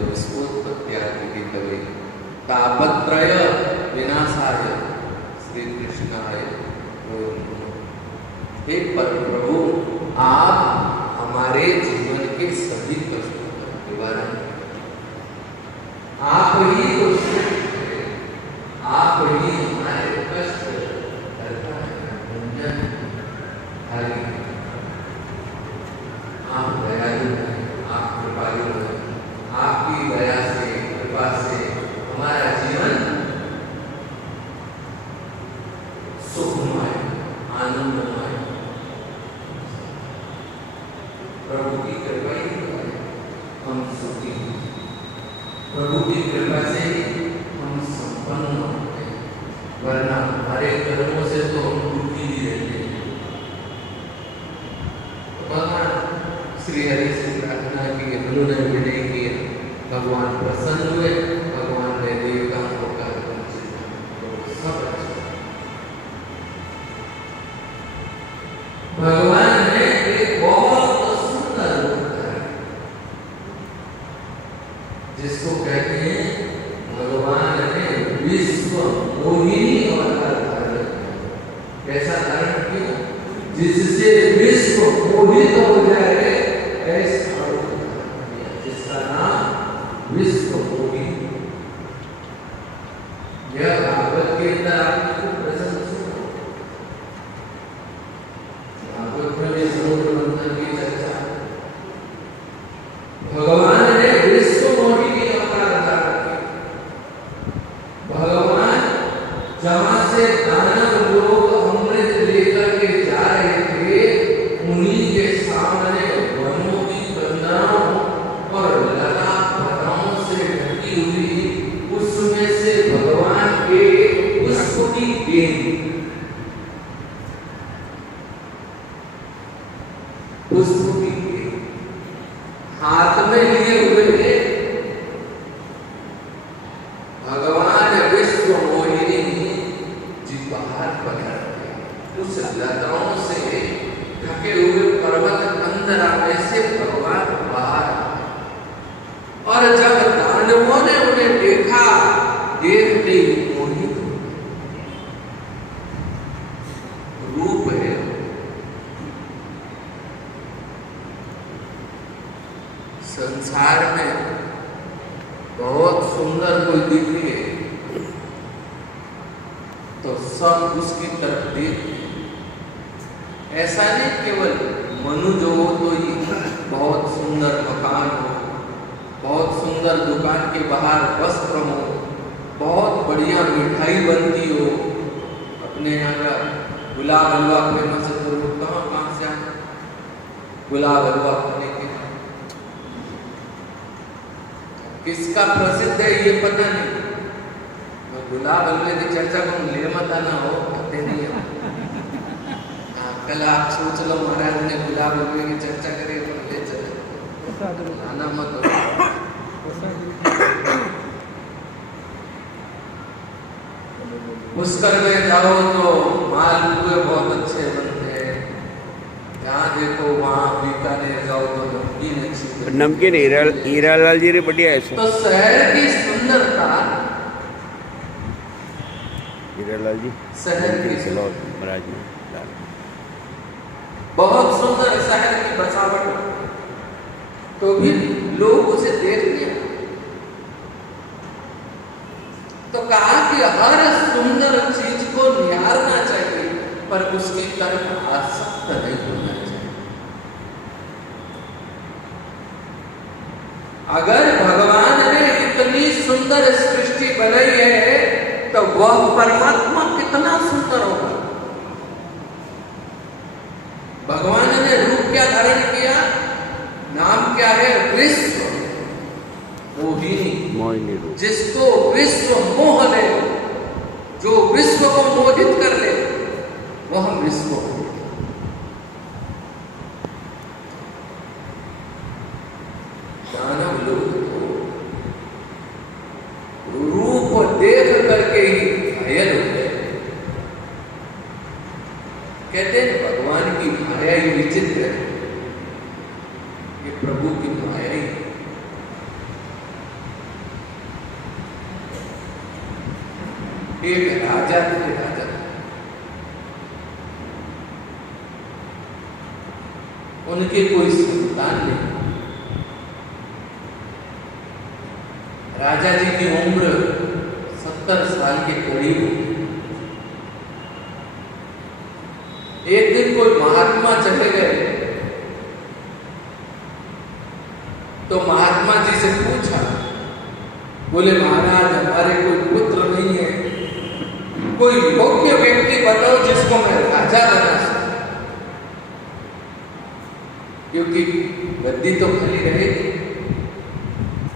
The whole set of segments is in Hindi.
विश्वोत्पत्त्यादि कवे तापत्रय विनाशाय श्री कृष्णाय हे प्रभु, आप हमारे जीवन के सभी कष्टों का निवारण, आप ही तो आप ही हमारे कष्ट करता है, आप दयालु हैं, आप कृपालु हैं, आपकी दया से कृपा से हमारा जीवन सुखमय आनंदमय, प्रभु की कृपा ही हम सुखी, प्रभु की कृपा से हम संपन्न होते हैं, वरना हमारे कर्मों से तो हम दुखी ही रहते हैं। भगवान श्री हरि से प्रार्थना की, उन्होंने विनय किया, भगवान प्रसन्न हुए, भगवान ने देवताओं का सब भगवान ने एक बहुत सुंदर रूप है जिसको कहते हैं भगवान ने विश्व मोहिनी अवतार धारण किया। कैसा धारण किया? जिससे विश्व मोहित हो जाए ऐसा जिसका नाम विश्व मोहिनी। यह भागवत के अंदर आपको प्रसन्न सुनो, भागवत में समुद्र मंथन की चर्चा, भगवान ने विश्व मोहिनी अवतार धारण किया। भगवान जहां से दानव लोग अमृत लेकर के जा रहे थे, उन्हीं के सामने वनों की बंदरों और लता फलों से ढकी हुई उसमें से भगवान के पुष्प की गेंद, पुष्प की गेंद हाथ में लिए हुए थे। भगवान विश्व मोहिनी जी बाहर पकड़ के उस लताओं से ढके हुए पर्वत अंदर आने से भगवान बाहर आए, और जब दानवों ने उन्हें देखा, देखते ही मोहित रूप है। संसार में बहुत सुंदर कोई दिखे तो सब उसकी तरफ देखते। ऐसा नहीं केवल मनुष्य हो तो ही बहुत सुंदर मकान हो, बहुत सुंदर दुकान के बाहर वस्त्र हो, बहुत बढ़िया मिठाई बनती हो। अपने यहाँ का गुलाब हलवा फेमस है, तो लोग कहाँ से आए गुलाब हलवा खाने के। किसका प्रसिद्ध है ये पता नहीं, गुलाब हलवे की चर्चा को ले मत आना हो, पता नहीं है। कल आप सोच लो महाराज ने गुलाब हलवे की चर्चा करी तो ले चले, आना मत हो। पुष्कर में जाओ तो मालपुए बहुत अच्छे बनते हैं, जहाँ देखो वहाँ बीकानेर जाओ तो नमकीन अच्छी, नमकीन हीरालाल जी रे बढ़िया है। तो शहर की सुंदरता, हीरालाल जी शहर की महाराज में बहुत सुंदर शहर की बसावट, तो भी लोग उसे देख लिया। तो कहा कि हर सुंदर चीज को निहारना चाहिए, पर उसकी तरफ आसक्त नहीं होना चाहिए। अगर भगवान ने इतनी सुंदर सृष्टि बनाई है तो वह परमात्मा कितना सुंदर होगा। भगवान ने रूप क्या धारण किया? नाम क्या है? विश्व मोहिनी, जिसको विश्व मोह ले, जो विश्व को मोहित कर ले, वह विश्व दानव लोग रूप देख करके ही घायल हो गए। कहते हैं भगवान की माया ही विचित्र है, ये प्रभु की माया ही। एक राजा थे, राजा उनके कोई संतान नहीं। राजा जी की उम्र 70 साल के करीब होगी। एक दिन कोई महात्मा चले गए तो महात्मा जी से पूछा, बोले महाराज हमारे कोई पुत्र नहीं है, कोई योग्य व्यक्ति बताओ जिसको मैं राजा बना सकूं, क्योंकि गद्दी तो खाली रहेगी,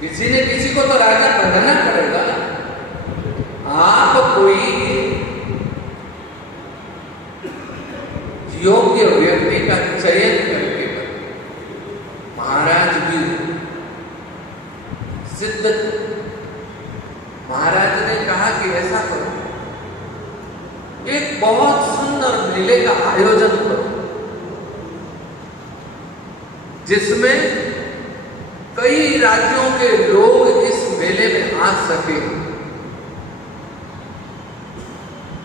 किसी ने किसी को तो राजा बनाना पड़ेगा। आप कोई योग्य व्यक्ति का चयन करके महाराज भी सिद्ध। महाराज ने कहा कि ऐसा करो, एक बहुत सुंदर मेले का आयोजन करो जिसमें कई राज्यों के लोग इस मेले में आ सके।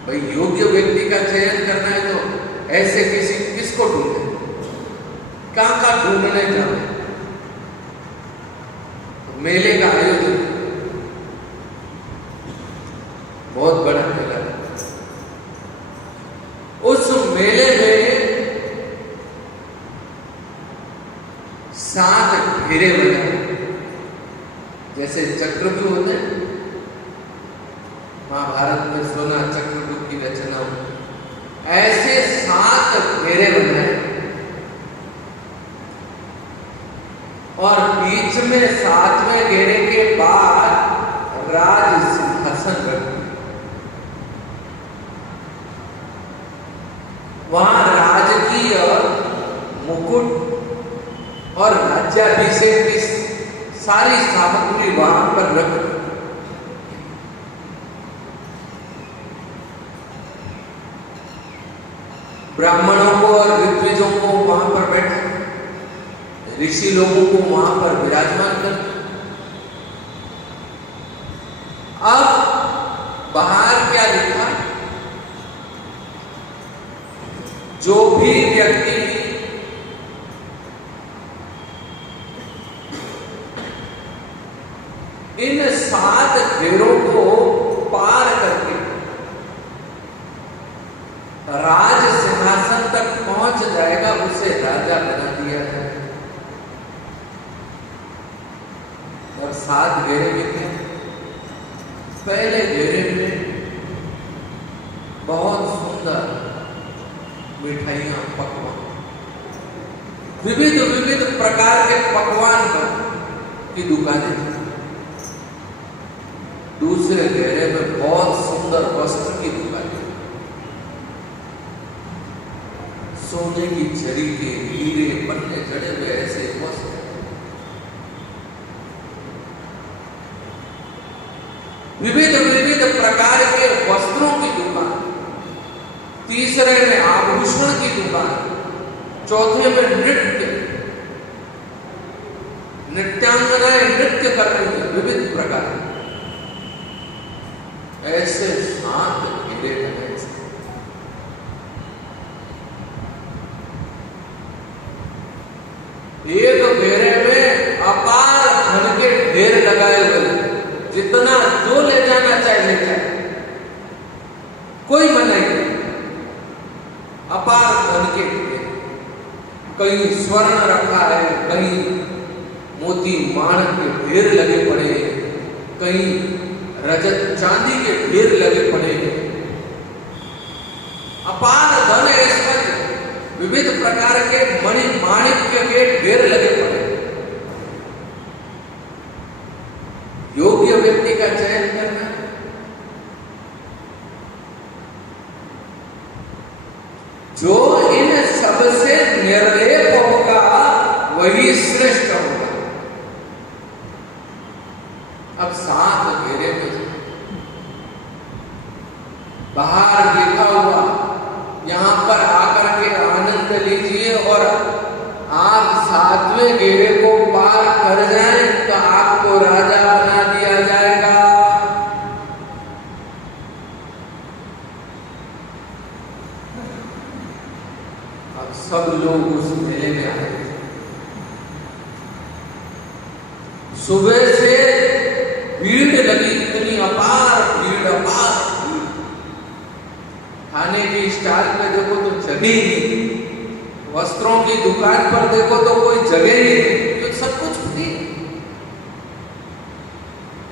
भाई योग्य व्यक्ति का चयन करना है तो ऐसे किसको ढूंढे, कहां ढूंढने जाए। तो मेले का आयोजन बहुत बड़ा मेला है। उस मेले में 7 घेरे बने, जैसे चक्रव्यूह होते हैं, महाभारत में सोना चक्रव्यूह की रचना हुई, ऐसे 7 घेरे बने और बीच में 7वें घेरे के बाद राज सिंहासन रख, वहां राजकीय मुकुट और राज्याभिषेक की सारी सामग्री वहां पर रख, ब्राह्मणों को और ऋत्विजों को वहां पर बैठा, ऋषि लोगों को वहां पर विराजमान कर। अब बाहर क्या लिखा, जो भी व्यक्ति इन 7 घेरों को पार करके राज सिंहासन तक पहुंच जाएगा, उसे राजा बना दिया जाएगा। और 7 घेरे में क्या, पहले घेरे में बहुत सुंदर मिठाइयां, पकवान, विविध विविध प्रकार के पकवान की दुकानें थी। दूसरे घेरे में बहुत सुंदर वस्त्र की दुकानें, सोने की जरी के हीरे पन्ने जड़े हुए ऐसे वस्त्र। विविध विविध प्रकार के वस्त्रों की दुकान। तीसरे में आभूषण की दुकान। चौथे में नृत्यांगनाएं नृत्य कर रही है विविध प्रकार। ऐसे 7 घेरे बने। एक घेरे में अपार धन के ढेर लगाए हुए, जितना जो ले जाना चाहे ले जाए, कोई मनाही नहीं। अपार धन के ढेर, कहीं स्वर्ण रखा है, कहीं मोती माणक के ढेर लगे पड़े हैं, कहीं रजत चांदी के ढेर लगे पड़े हैं। अपार धन है, इसमें विविध प्रकार के मणि माणिक्य के ढेर लगे पड़े। योग्य व्यक्ति का चयन करना, जो इन सबसे निर्लेप होगा वही श्रेष्ठ होगा। अब 7 घेरे में बाहर लिखा हुआ, यहां पर आकर के आनंद लीजिए और आप 7वें घेरे को पार कर जाएं तो आपको राजा बना दिया जाएगा। सुबह से भीड़ लगी, इतनी अपार भीड़। खाने की स्टॉल पे देखो तो जगह ही नहीं, वस्त्रों की दुकान पर देखो तो कोई जगह ही नहीं, तो सब कुछ फ्री।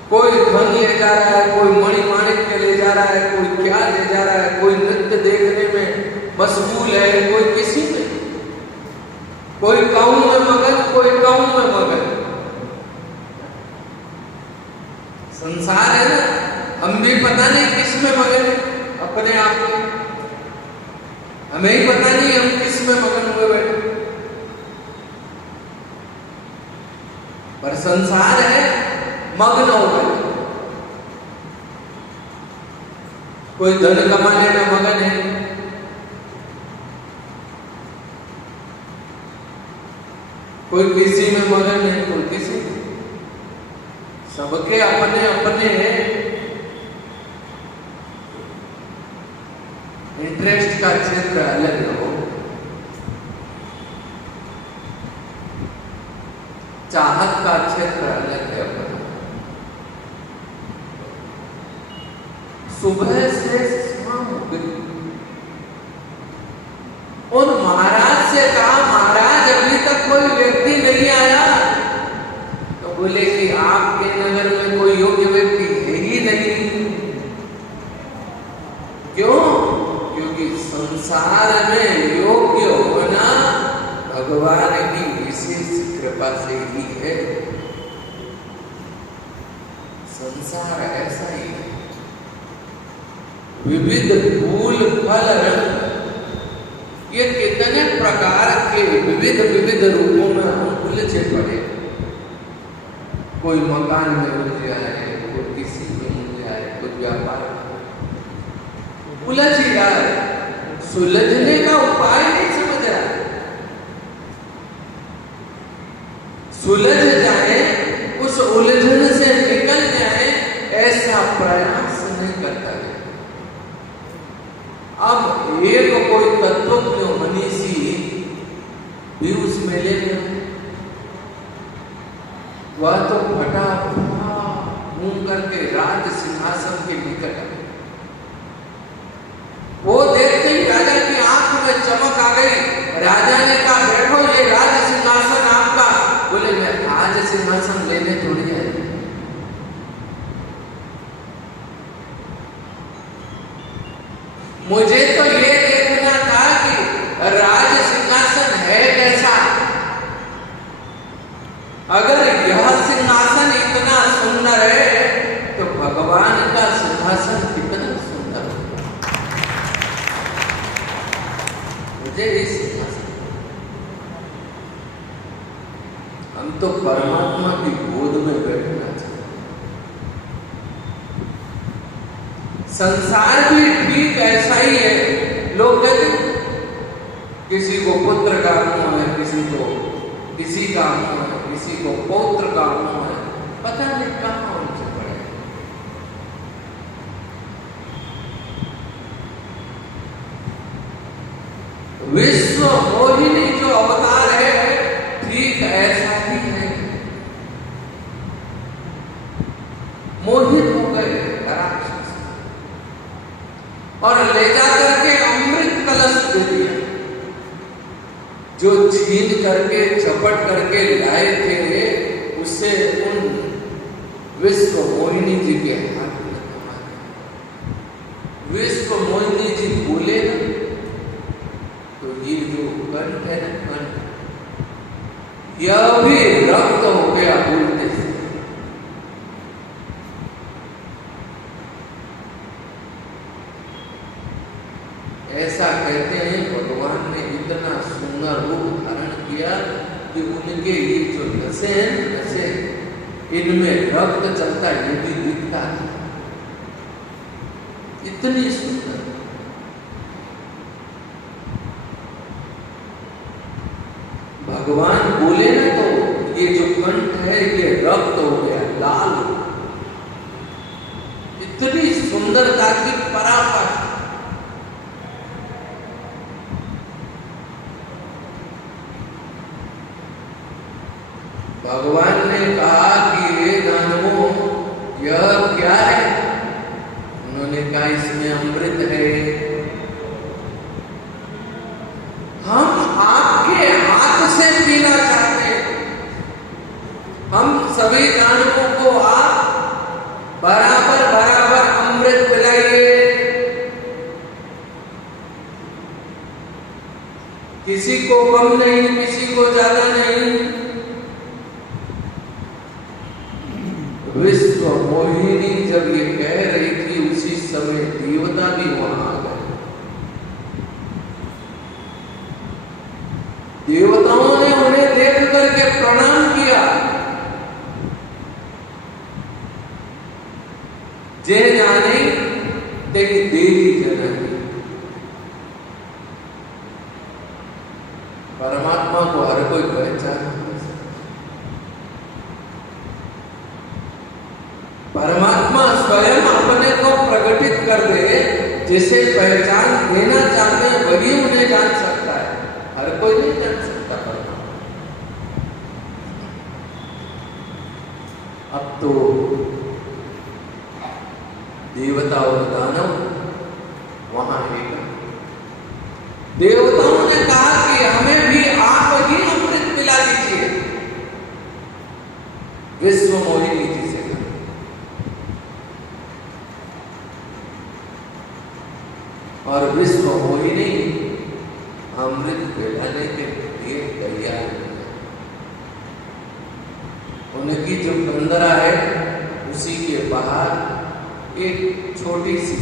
कोई धन ले जा रहा है, कोई मणिमाणिक्य ले जा रहा है, कोई क्या ले जा रहा है, कोई नृत्य देखने में मशगूल है, कोई किसी में, कोई काम में मगन, कोई काम में मगन। संसार है ना, हम भी पता नहीं किस में मगन, अपने आप में हमें ही पता नहीं हम किस में मगन हुए बैठे। पर संसार है, मग्न हो गए। कोई धन कमाने में मगन है, कोई किसी में मगन है, कोई किसी में। सबके अपने अपने इंटरेस्ट का क्षेत्र अलग हो, चाहत का क्षेत्र अलग है अपना। सुबह से शाम हो गई और महाराज से कहा, महाराज अभी तक कोई व्यक्ति नहीं आया। तो बोले कि आपके नगर में कोई योग्य व्यक्ति है ही नहीं। क्यों? क्योंकि संसार में योग्य होना भगवान की विशेष कृपा से ही है। संसार ऐसा ही है, विविध फूल फल रंग, ये कितने प्रकार के विविध विविध रूपों में हम उलझे पड़े। कोई मकान में उलझा है, कोई किसी में उलझा है, कोई व्यापार उलझ ही रहा है, सुलझने का उपाय नहीं समझ रहा। सुलझ जाए, उस उलझन से निकल जाए, ऐसा प्रयास नहीं करता है। अब एक कोई तत्वज्ञ मनीषी भी उस मेले में, वह तो फटा घूम करके राज सिंहासन के निकट आए। वो देखते ही राजा की आंख में चमक आ गई। राजा ने कहा, बैठो, ये राज सिंहासन आपका। बोले, मैं राज सिंहासन लेने थोड़ी आई, मुझे तो ये देखना था कि राज सिंहासन है कैसा। अगर यह सिंहासन इतना सुंदर है तो भगवान का सिंहासन कितना सुंदर होगा। मुझे इस सिंहासन, हम तो परमात्मा की गोद में बैठना चाहते। संसार भी ठीक ऐसा ही है। लोग कहते किसी को पुत्र का मुंह है, किसी को किसी का मुंह है, किसी को पौत्र का मुंह है, पता नहीं कहां उनसे पड़े। विश्व मोहिनी जो अवतार है, ठीक ऐसा ही है। मोहित हो गए राक्षस और ले जाकर के अमृत कलश दे दिया। जो छीन करके झपट करके लाए थे, उससे उन विश्व मोहिनी जी के हाथ में थमा दिया। विश्व मोहिनी जी बोले ना, तो ये जो कंठ है ना, कंठ, यह भी रक्त हो गया बोलते से। ऐसा कहते हैं भगवान ने इतना सुंदर रूप धारण किया कि उनके ये जो नसें हैं, नसें, इनमें रक्त चलता ये भी दिखता है। इतनी सुंदर। भगवान बोले ना, तो ये जो कंठ है ये रक्त हो गया, लाल। इतनी सुंदरता की पराकाष्ठा। भगवान ने कहा कि दानवों को आप बराबर बराबर अमृत पिलाइए। किसी को कम नहीं, किसी को ज्यादा नहीं। विश्व मोहिनी जब ये कह रही थी, उसी समय देवता भी वहां आ गए। देवताओं ने उन्हें देख करके प्रणाम किया। जे जाने तेरी देवी जननी। परमात्मा को हर कोई पहचान नहीं सकता। परमात्मा स्वयं अपने को प्रकटित कर दे, जिसे पहचान देना चाहते हैं वही उन्हें जान सकता है, हर कोई नहीं जान सकता परमात्मा। अब तो देवता और दानव वहां एक। देवताओं ने कहा कि हमें भी आप ही अमृत पिला दीजिए। विश्व मोहिनी जी से कहा। और विश्व मोहिनी अमृत पिलाने के लिए तैयार है। उनकी जो बंदरा है उसी के बाहर एक छोटी सी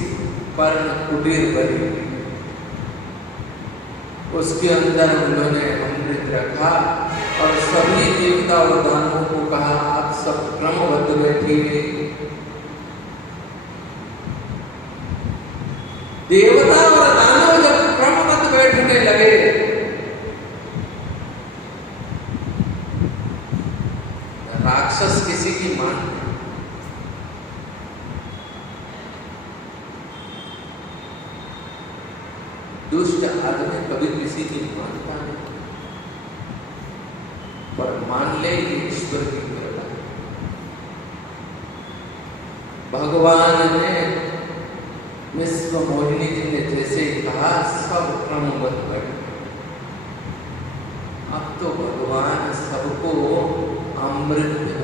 पर्ण कुटीर बनी, उसके अंदर उन्होंने अमृत रखा और सभी देवता और दानवों को कहा, आप सब क्रमबद्ध बैठिए। देवता और दानव जब क्रमबद्ध बैठने लगे, राक्षस किसी की मान दुष्ट आदमी कभी किसी की मानता नहीं, पर मान ले ये ईश्वर की कृपा। भगवान ने विश्व मोहिनी जी ने जैसे कहा, सब क्रमबद्ध बैठे। अब तो भगवान सबको अमृत दिया,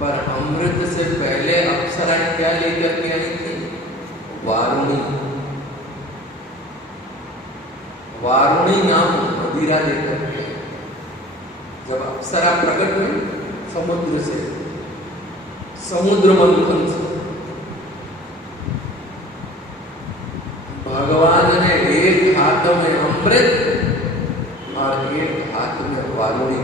पर अमृत से पहले अप्सरा क्या लेकर के आई थी? वारुणी। वारुणी नाम मदिरा लेकर के जब अप्सरा प्रकट हुई समुद्र से, समुद्र मंथन से, भगवान ने एक हाथ में अमृत और एक हाथ में वारुणी।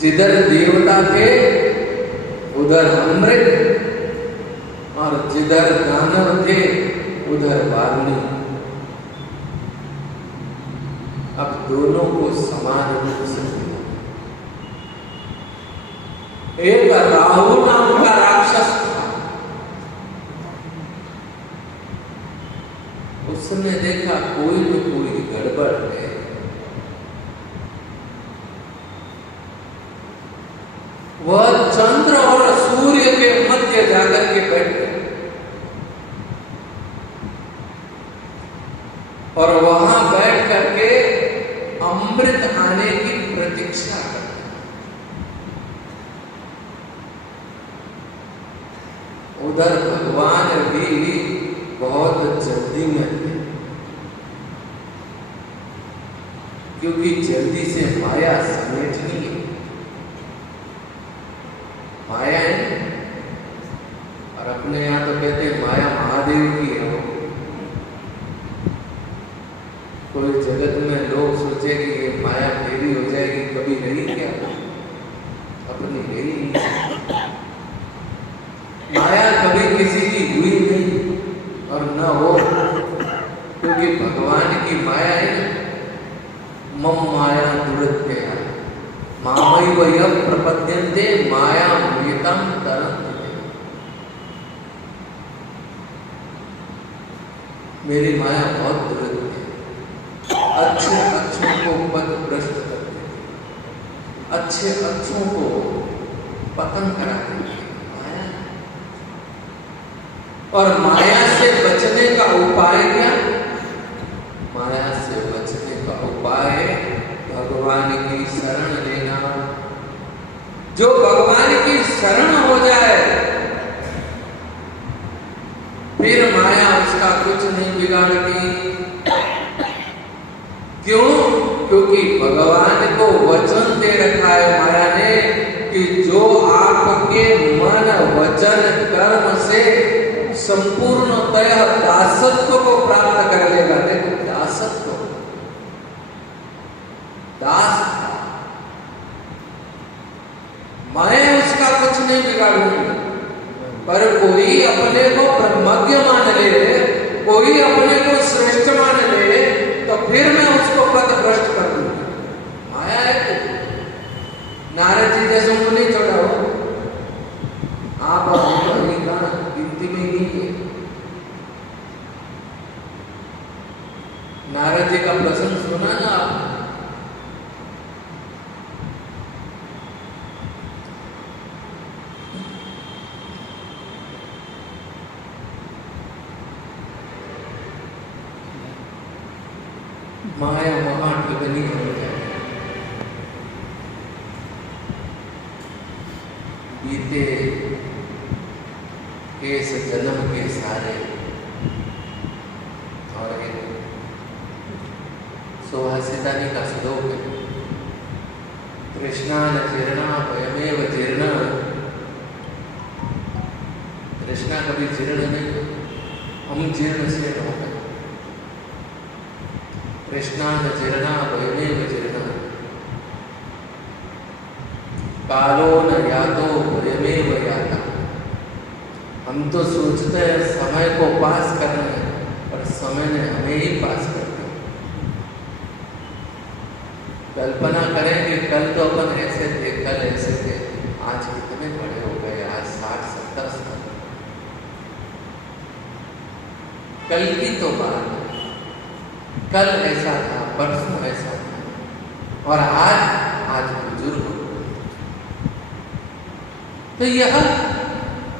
जिधर देवता थे उधर अमृत और जिधर दानव थे उधर वारुणी। अब दोनों को समान रूप से मिला। एक राहु नाम का राक्षस था, उसने देखा कोई न कोई गड़बड़ है। वह चंद्र और सूर्य के मध्य जाकर के बैठ गए और वहां बैठ करके अमृत आने की प्रतीक्षा करते। उधर भगवान भी बहुत जल्दी में थे, क्योंकि जल्दी से माया समेटनी है। माया है, और अपने यहाँ तो कहते हैं माया महादेव की है। कोई जगत में लोग सोचे कि ये माया मेरी हो जाएगी, कभी रही क्या? अपनी रही नहीं। माया कभी किसी की हुई नहीं और न हो, क्योंकि भगवान की माया है। मम माया दुरत्या मामैव यः प्रपद्यन्ते मायामृतं तरन्ति। मेरी माया बहुत दुरत्य है, अच्छे अच्छों को पथ भ्रष्ट करती है, अच्छे अच्छों को पतन कराती है माया। और माया से बचने का उपाय क्या? माया से बचने का उपाय भगवान की जो भगवान की शरण हो जाए फिर माया उसका कुछ नहीं बिगाड़ती। क्यों? क्योंकि भगवान को वचन दे रखा है माया ने कि जो आपके मन वचन कर्म से संपूर्णतः दासत्व को प्राप्त कर लेगा। देखो दासत्व, दास था, मैं उसका कुछ नहीं बिगाड़ूंगी। पर कोई अपने को ब्रह्मज्ञ मान ले, कोई अपने को श्रेष्ठ मान ले, तो फिर मैं उसको पद भ्रष्ट कर दूंगी। माया है। नारद जी जैसे उनको नहीं छोड़ा हो आप का गिनती में ही नहीं है। नारद जी का प्रसंग सुना ना आप? माया महाठगनी हो जाए। बीते केस जन्म के सारे और एक सुहासितानी का श्लोक है, कृष्णा न जीर्णा वयमेव जीर्ण। कृष्णा कभी जीर्ण नहीं, हम जीर्ण से हो गए। कृष्णा न जीर्णा वयमेव जीर्ण, कालो न यातो वयमेव याता। हम तो सोचते हैं समय को पास करना है, पर समय ने हमें ही पास कर दिया। कल्पना करें कि कल तो अपन ऐसे थे, कल ऐसे थे, आज कितने बड़े हो गए, आज 60-70 साल। कल की तो बात, कल ऐसा था, परसों ऐसा था, और आज बुजुर्ग हो। तो यह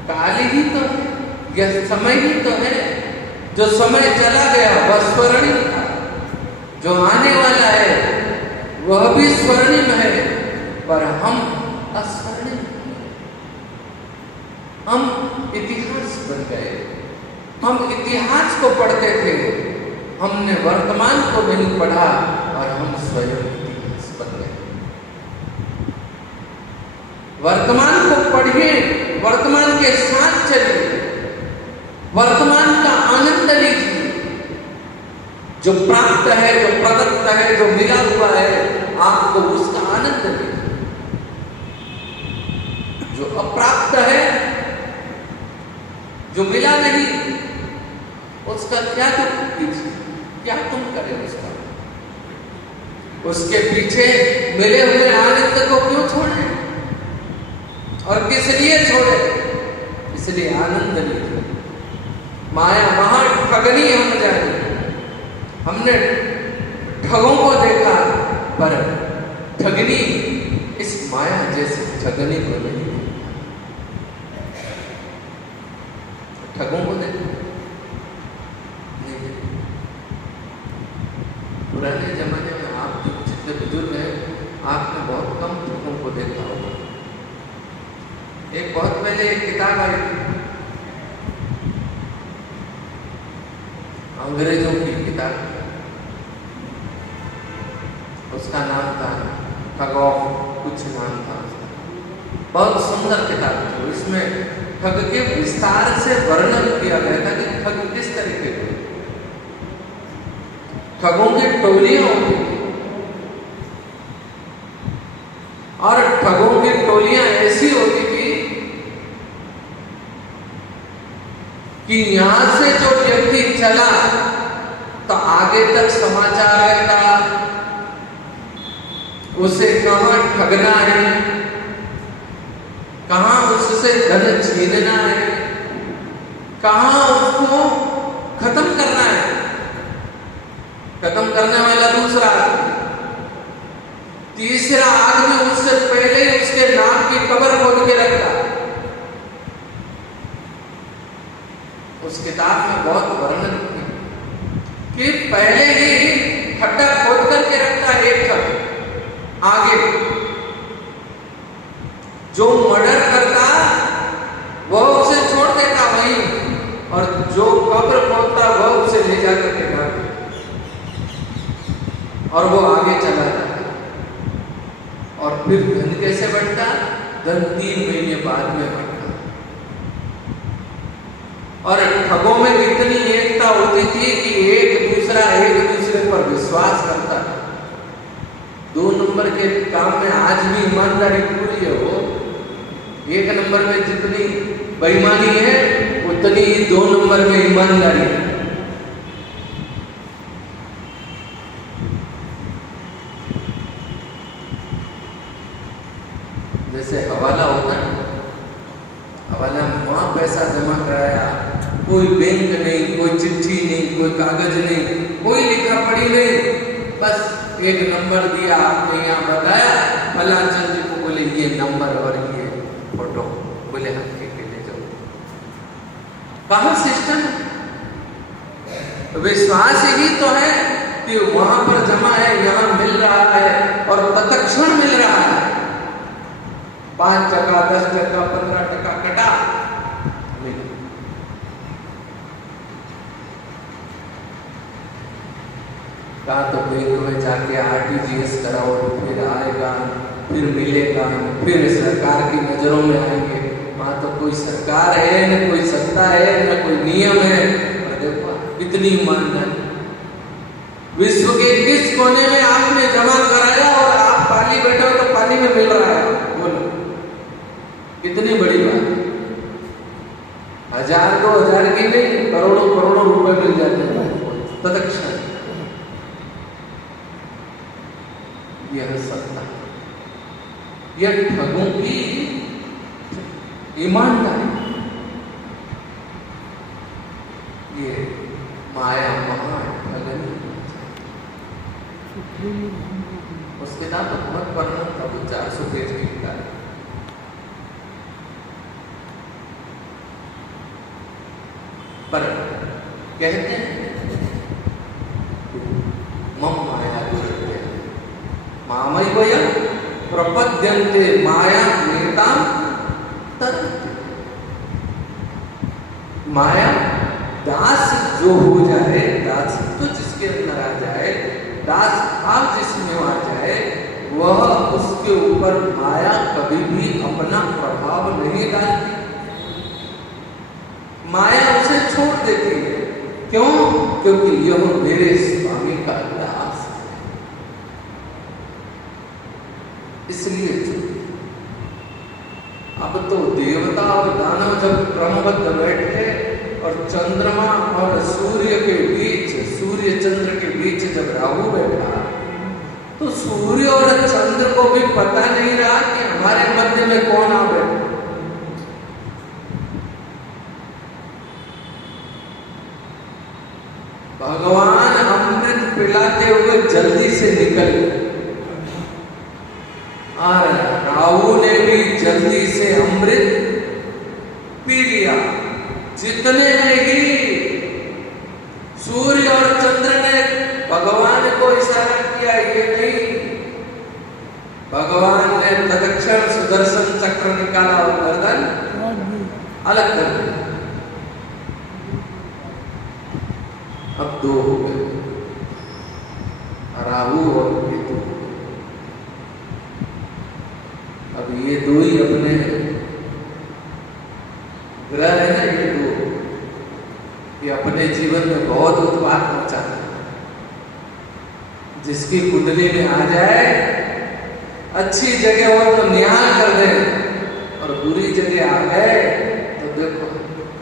काल ही तो है, यह समय ही तो है। जो समय चला गया वह स्वर्णिम था, जो आने वाला है वह भी स्वर्णिम है, पर हम अस्वर्णिम, हम इतिहास बन गए। हम इतिहास को पढ़ते थे, हमने वर्तमान को नहीं पढ़ा और हम स्वयं इतिहास बन गए। वर्तमान को पढ़िए, वर्तमान के साथ चलिए, वर्तमान का आनंद लीजिए। जो प्राप्त है, जो प्रदत्त है, जो मिला हुआ है, आपको उसका आनंद लीजिए। जो अप्राप्त है, जो मिला नहीं, उसका क्या दुख कीजिए, क्या तुम करें उसका? उसके पीछे मिले हुए आनंद को क्यों छोड़े? और किस लिए छोड़े? इसलिए आनंद लीजिए। माया महाठगनी हम जाए। हमने ठगों को देखा, पर ठगनी इस माया जैसी ठगनी को नहीं। ठगों को देखा नहीं। पुराने जमाने में आप जो जितने बुजुर्ग हैं, आपने बहुत कम ठगों को देखा होगा। एक बहुत पहले एक किताब आई थी, अंग्रेजों की किताब, उसका नाम था ठग ऑफ कुछ नाम था उसका। बहुत सुंदर किताब थी। इसमें ठग के विस्तार से वर्णन किया गया था कि ठग किस तरीके के, ठगों की टोलियां होती थी, और ठगों की टोलियां ऐसी होती थी कि यहां से जो व्यक्ति चला तो आगे तक समाचार रहता, उसे कहां ठगना है, कहां उससे धन छीनना है, कहां उसको खत्म करना है। खत्म करने वाला दूसरा, तीसरा आदमी उससे पहले उसके नाम की कब्र खोद के रखता। उस किताब में बहुत वर्णन कि पहले ही खड्डा खोद करके रखता है एक ठग आगे, जो मर्डर करता वह उसे छोड़ देता वहीं, और जो कब्र खोदता वह उसे ले जाकर के गाड़ देता, और वो आगे चला जाता। और फिर धन कैसे बढ़ता? धन 3 महीने बाद में बढ़ता। और ठगों में इतनी एकता होती थी कि एक दूसरे पर विश्वास करता था। 2 नंबर के काम में आज भी ईमानदारी पूरी है। वो 1 नंबर में जितनी बेईमानी है उतनी ही 2 नंबर में ईमानदारी है। जैसे हवाला होता है, हवाला में वहां पैसा जमा कराया, कोई बैंक नहीं, कोई चिट्ठी नहीं, कोई कागज नहीं, कोई लिखा पढ़ी नहीं, बस 1 नंबर दिया, आपने यहाँ बताया, फलां चंद जी को बोले ये नंबर और ये फोटो, बोले हम के ले जाओ। कहाँ सिस्टम? विश्वास ही तो है कि वहां पर जमा है, यहाँ मिल रहा है और तत्क्षण मिल रहा है। 5 टका, 10 टका, 15 टका कटा, कहा तो बैंक में जाके RTGS कराओ, फिर आएगा, फिर मिलेगा, फिर सरकार की नजरों में आएंगे। वहां तो कोई सरकार है, न कोई सत्ता है, न कोई नियम है। और देखो इतनी ईमानदारी, विश्व के किस कोने में आपने जमा कराया और आप पानी बैठे हो तो पानी में मिल रहा है। बोलो कितनी बड़ी बात है। 1000 2000 की नहीं, करोड़ों रुपए मिल जाते हैं तत्क्षण। यह सत्ता, यह ठगों की ईमानदारी, ये माया महाठगनी। उसके नाम तो बहुत वर्णन था, 400 पेज की किताब। पर कहते हैं मम माया दुर्गया मामैवय प्रपद्यन्ते माया नेताम तरन्ति। माया दास जो हो जाए, दास तो जिसके अंदर आ जाए, दास भाव जिसमें आ जाए, वह उसके ऊपर माया कभी भी अपना प्रभाव नहीं डालती। माया उसे छोड़ देती है। क्यों? क्योंकि यह मेरे स्वामी का दास है, इसलिए। अब तो देवता और दानव जब क्रमबद्ध बैठे और चंद्रमा और सूर्य के बीच, सूर्य चंद्र के बीच जब राहु बैठा, तो सूर्य और चंद्र को भी पता नहीं रहा कि हमारे मध्य में कौन आ बैठा। भगवान अमृत पिलाते हुए जल्दी से निकल गए और राहु ने भी जल्दी से अमृत पी लिया। जितने में ही सूर्य और चंद्र ने भगवान को इशारा किया, ये नहीं, भगवान ने तत्क्षण सुदर्शन चक्र निकाला और गर्दन अलग कर दिया। अब 2 हो गए, राहु और केतु। अब ये 2 ही अपने ग्रह है ना, ये 2 ये अपने जीवन में बहुत उत्पात मचाते हैं। जिसकी कुंडली में आ जाए, अच्छी जगह हो तो निहाल कर दे, और बुरी जगह आ गए तो देखो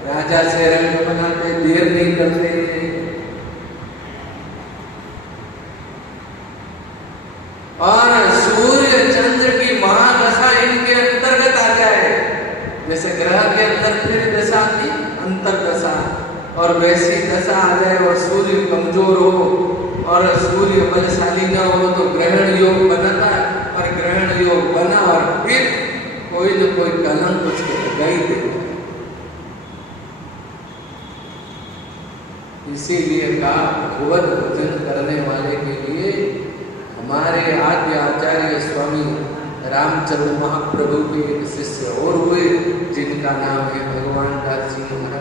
राजा से रंग बनाते, देर नहीं करते। और सूर्य चंद्र की महादशा इनके अंतर्गत आ जाए, जैसे ग्रह के अंदर फिर दशा थी अंतर्दशा, और वैसी दशा आ जाए और सूर्य कमजोर हो और सूर्य बलशाली न हो तो ग्रहण योग बनता, और ग्रहण योग बना और फिर कोई न कोई कलंक उसके लगा ही देता। इसीलिए कहा भगवत भजन करने वाले के लिए हमारे आद्य आचार्य स्वामी रामचंद्र महाप्रभु के एक शिष्य और हुए जिनका नाम है भगवान दास जी महाराज।